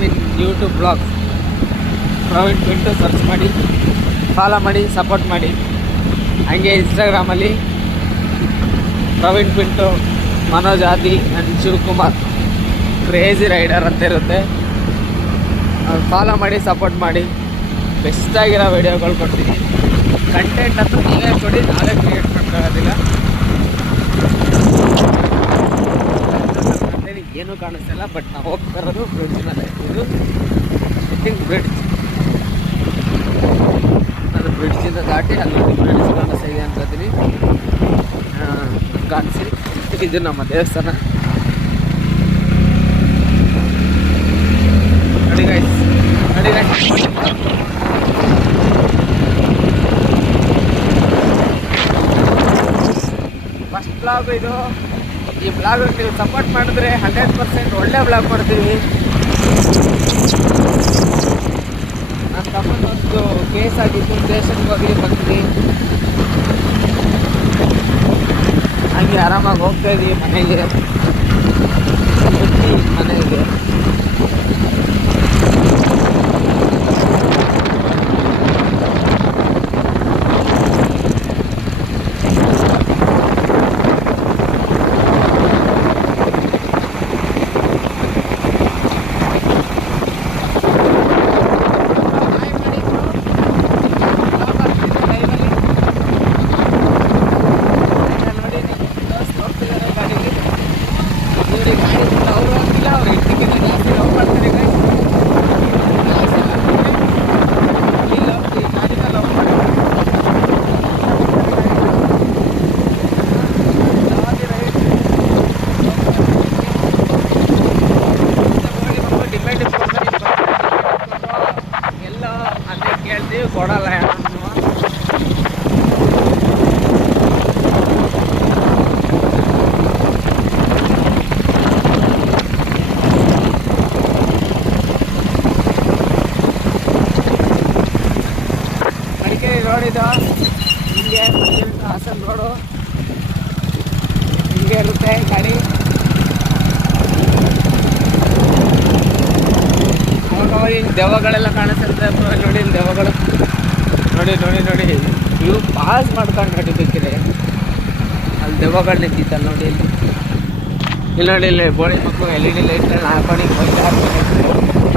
ಮೀನ್ YouTube vlog Praveen Pintu search ಮಾಡಿ follow ಮಾಡಿ support ಮಾಡಿ. ಹಂಗೆ ಇನ್ಸ್ಟಾಗ್ರಾಮಲ್ಲಿ ಪ್ರವೀಣ್ ಪಿಂಟು, ಮನೋಜ್ ಆದಿ ಆ್ಯಂಡ್ ಶಿವಕುಮಾರ್ ಕ್ರೇಜಿ ರೈಡರ್ ಅಂತ ಇರುತ್ತೆ. ಫಾಲೋ ಮಾಡಿ ಸಪೋರ್ಟ್ ಮಾಡಿ. ಬೆಸ್ಟಾಗಿರೋ ವೀಡಿಯೋಗಳು ಕೊಡ್ತೀನಿ. ಕಂಟೆಂಟ್ ಅಂತೂ ನೀವೇ ಕೊಡಿ, ನಾವೇ ಕ್ರಿಯೇಟ್ ಮಾಡೋಕ್ಕಾಗೋದಿಲ್ಲ. ಏನೂ ಕಾಣಿಸ್ತಿಲ್ಲ, ಬಟ್ ನಾವು ಹೋಗ್ತಾ ಇರೋದು ಬ್ರಿಡ್ಜ್ ಮೇಲೆ. ಇದು ಬ್ರಿಡ್ಜ್, ಅದು ಬ್ರಿಡ್ಜಿಂದ ದಾಟಿ ಅಲ್ಲಿ ಬ್ರಿಡ್ಜ್ ಕಾಣಿಸ್ತಾ ಅಂತೀನಿ ಕಾಣಿಸಿ. ಇದು ನಮ್ಮ ದೇವಸ್ಥಾನ ನೋಡಿ ಗೈಸ್. ಫಸ್ಟ್ ಬ್ಲಾಗ್ ಇದು. ಈ ಬ್ಲಾಗ್ ನೀವು ಸಪೋರ್ಟ್ ಮಾಡಿದ್ರೆ 100% ಒಳ್ಳೆ ಬ್ಲಾಗ್ ಮಾಡ್ತೀವಿ. ನನ್ನ ತಮ್ಮನೊಂದು ಕೇಸ್ ಆಗಿತ್ತು, ಸ್ಟೇಷನ್ಗೆ ಹೋಗಿ ಬಂದ್ವಿ. ಹಾಗೆ ಆರಾಮಾಗಿ ಹೋಗ್ತಾ ಇದ್ದೀವಿ ಮನೆಗೆ. ಮನೆಗೆ ಕೊಡಲ್ಲ. ಮಡಿಕೇರಿ ರೋಡ್ ಇದು ಹಿಂಗೆ, ಹಾಸನ ರೋಡು ಹಿಂಗೆ ಇರುತ್ತೆ ಗಾಡಿ. ಅವಾಗ ಹಿಂಗೆ ದೆವ್ವಗಳೆಲ್ಲ ಕಾಣಿಸುತ್ತೆ ನೋಡಿ. ದೆವ್ವಗಳು ನೋಡಿ ಇವು ಪಾಸ್ ಮಾಡ್ಕೊಂಡು ನಡಿಬೇಕಿದೆ. ಅಲ್ಲಿ ದೆವ್ವಗಳು ನಿಂತಿತ್ತಲ್ಲ ನೋಡಿ. ಇಲ್ಲಿ ನೋಡಿ, ಇಲ್ಲಿ ಬೋಳಿ ಮಕ್ಕಳು LED ಲೈಟ್ಗಳನ್ನ ಹಾಕೊಂಡು